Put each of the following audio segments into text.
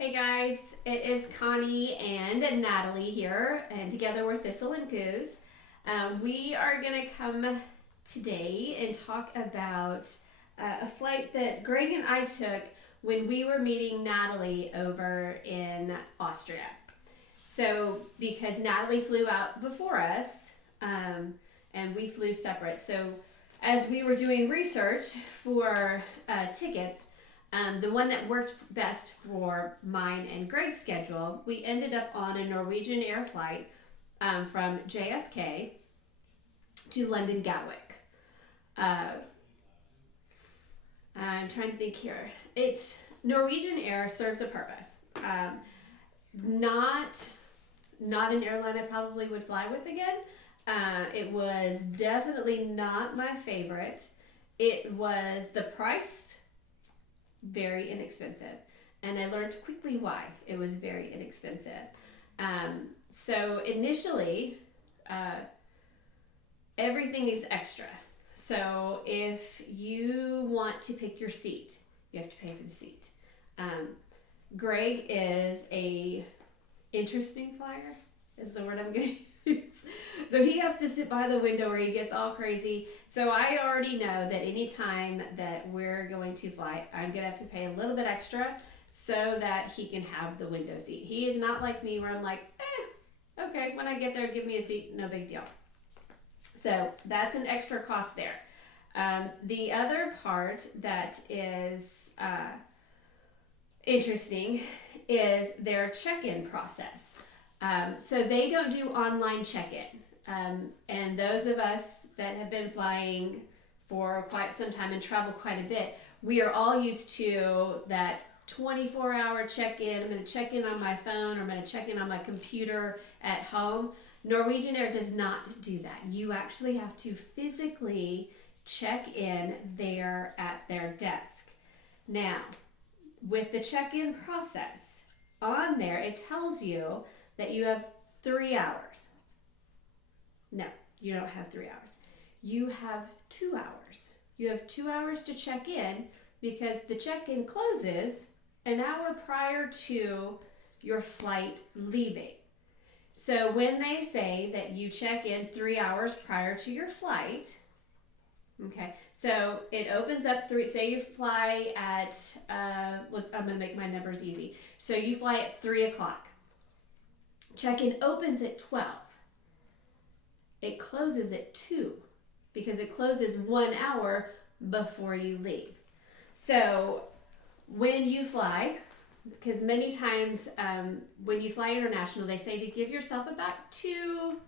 Hey guys, it is Connie and Natalie here, and together we're Thistles and Coos. We are going to come today and talk about a flight that Greg and I took when we were meeting Natalie over in Austria. So, because Natalie flew out before us, and we flew separate. So, as we were doing research for tickets, the one that worked best for mine and Greg's schedule, we ended up on a Norwegian Air flight from JFK to London Gatwick. I'm trying to think here. Norwegian Air serves a purpose. Not an airline I probably would fly with again. It was definitely not my favorite. It was the price. Very inexpensive, and I learned quickly why it was very inexpensive. So initially, everything is extra. So if you want to pick your seat, you have to pay for the seat. Greg is a interesting flyer, is the word I'm going to use. So he has to sit by the window where he gets all crazy. So I already know that anytime that we're going to fly, I'm going to have to pay a little bit extra so that he can have the window seat. He is not like me where I'm like, okay, when I get there, give me a seat, no big deal. So that's an extra cost there. The other part that is interesting is their check-in process. So they don't do online check-in. And those of us that have been flying for quite some time and travel quite a bit, we are all used to that 24-hour check-in. I'm going to check in on my phone, or I'm going to check in on my computer at home. Norwegian Air does not do that. You actually have to physically check in there at their desk. Now, with the check-in process, on there it tells you that you have 3 hours. No, you don't have 3 hours. You have 2 hours. You have 2 hours to check in because the check-in closes an hour prior to your flight leaving. So when they say that you check in 3 hours prior to your flight, okay, so it opens up say you fly at, look, I'm going to make my numbers easy. So you fly at 3 o'clock. Check-in opens at 12. It closes at 2 because it closes 1 hour before you leave. So when you fly, because many times when you fly international, they say to give yourself about 2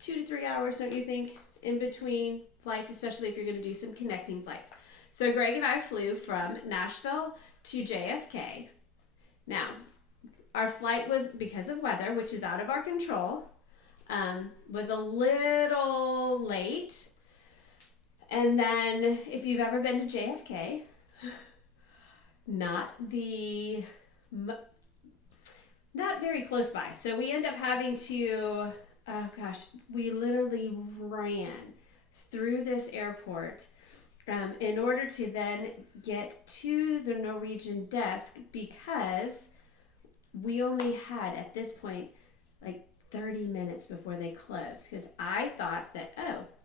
to 3 hours, don't you think, in between flights, especially if you're going to do some connecting flights. So Greg and I flew from Nashville to JFK. Now, our flight was, because of weather, which is out of our control, was a little late. And then if you've ever been to JFK, not very close by. So we end up having to, we literally ran through this airport in order to then get to the Norwegian desk, because we only had, at this point, like 30 minutes before they closed, because I thought that,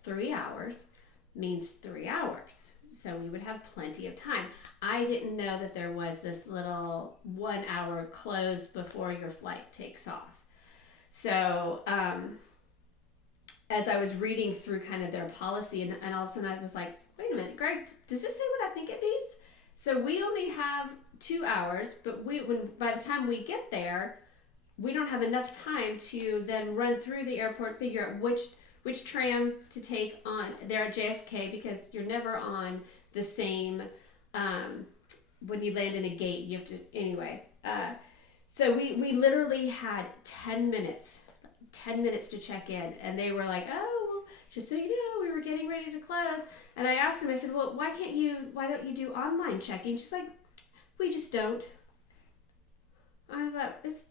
3 hours means 3 hours. So we would have plenty of time. I didn't know that there was this little 1 hour close before your flight takes off. So as I was reading through kind of their policy, and all of a sudden I was like, wait a minute, Greg, does this say what I think it means? So we only have 2 hours, but by the time we get there, we don't have enough time to then run through the airport, figure out which tram to take on there at JFK, because you're never on the same, when you land in a gate, you have to, anyway. So we literally had 10 minutes to check in, and they were like, oh, well, just so you know, we were getting ready to close. And I asked them, I said, well, why don't you do online checking? She's like, we just don't. I thought, it's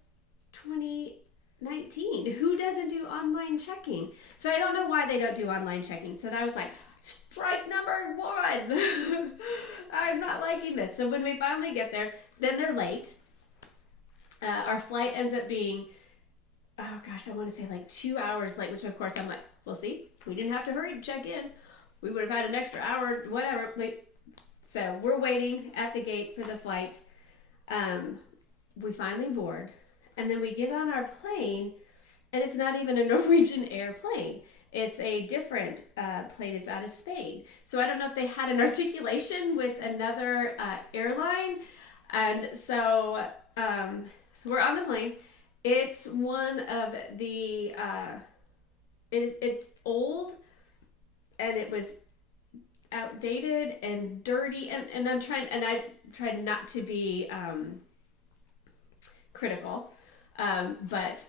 2019. Who doesn't do online checking? So I don't know why they don't do online checking. So that was like, strike number 1. I'm not liking this. So when we finally get there, then they're late. Our flight ends up being, oh gosh, I want to say like 2 hours late, which of course I'm like, we'll see. We didn't have to hurry to check in. We would have had an extra hour, whatever. So we're waiting at the gate for the flight. We finally board, and then we get on our plane, and it's not even a Norwegian Air plane. It's a different plane. It's out of Spain. So I don't know if they had an articulation with another airline. And so we're on the plane. It's one of the, it's old, and it was outdated and dirty. And I tried not to be critical, but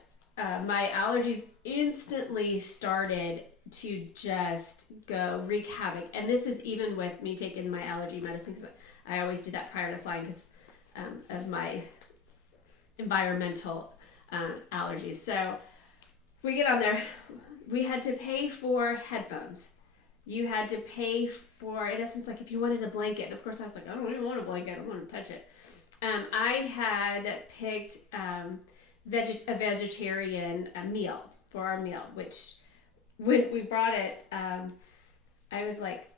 my allergies instantly started to just go wreak havoc. And this is even with me taking my allergy medicine, because I always do that prior to flying because of my environmental allergies. So we get on there. We had to pay for headphones. You had to pay for, in essence, like if you wanted a blanket. Of course, I was like, I don't even want a blanket. I don't want to touch it. I had picked a vegetarian meal for our meal, which when we brought it, I was like,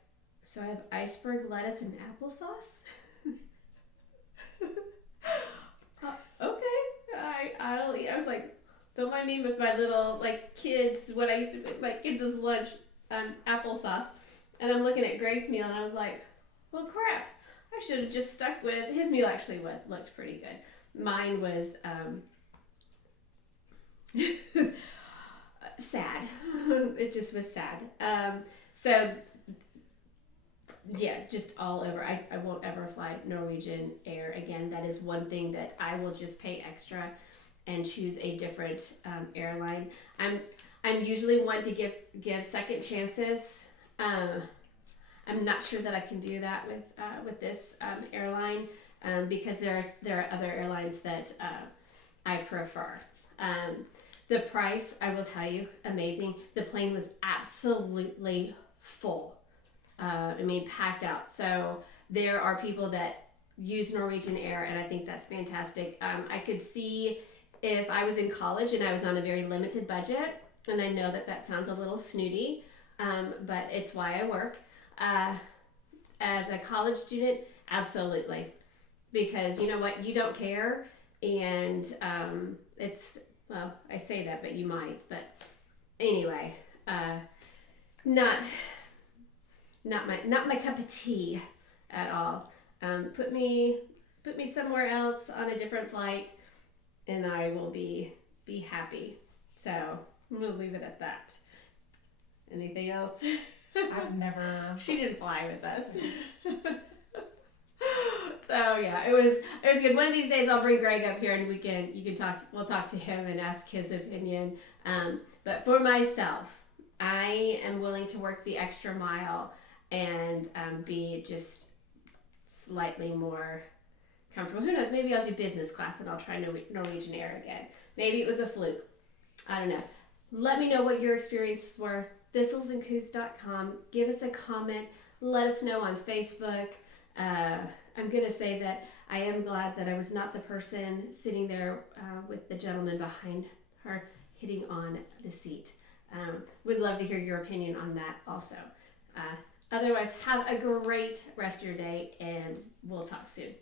so I have iceberg lettuce and applesauce? Okay, I'll eat. I was like, don't mind me with my little kids, what I used to make my kids' lunch, applesauce. And I'm looking at Greg's meal and I was like, well crap, I should have just stuck with his meal. Actually looked pretty good. Mine was sad. It just was sad. So yeah, just all over. I won't ever fly Norwegian Air again. That is one thing that I will just pay extra and choose a different airline. I'm usually one to give second chances. I'm not sure that I can do that with this airline because there are other airlines that I prefer. The price, I will tell you, amazing. The plane was absolutely full. Packed out. So there are people that use Norwegian Air, and I think that's fantastic. I could see if I was in college and I was on a very limited budget, and I know that sounds a little snooty, but it's why I work. As a college student, absolutely. Because you know what? You don't care, and well, I say that, but you might. But anyway, not my cup of tea at all. Put me somewhere else on a different flight, and I will be happy. So I'm gonna leave it at that. Anything else? I've never. She didn't fly with us. So yeah, it was good. One of these days I'll bring Greg up here and we'll talk to him and ask his opinion. But for myself, I am willing to work the extra mile and be just slightly more comfortable. Who knows? Maybe I'll do business class and I'll try Norwegian Air again. Maybe it was a fluke. I don't know. Let me know what your experiences were. Thistlesandcoos.com. Give us a comment. Let us know on Facebook. I'm going to say that I am glad that I was not the person sitting there with the gentleman behind her hitting on the seat. We'd love to hear your opinion on that also. Otherwise, have a great rest of your day, and we'll talk soon.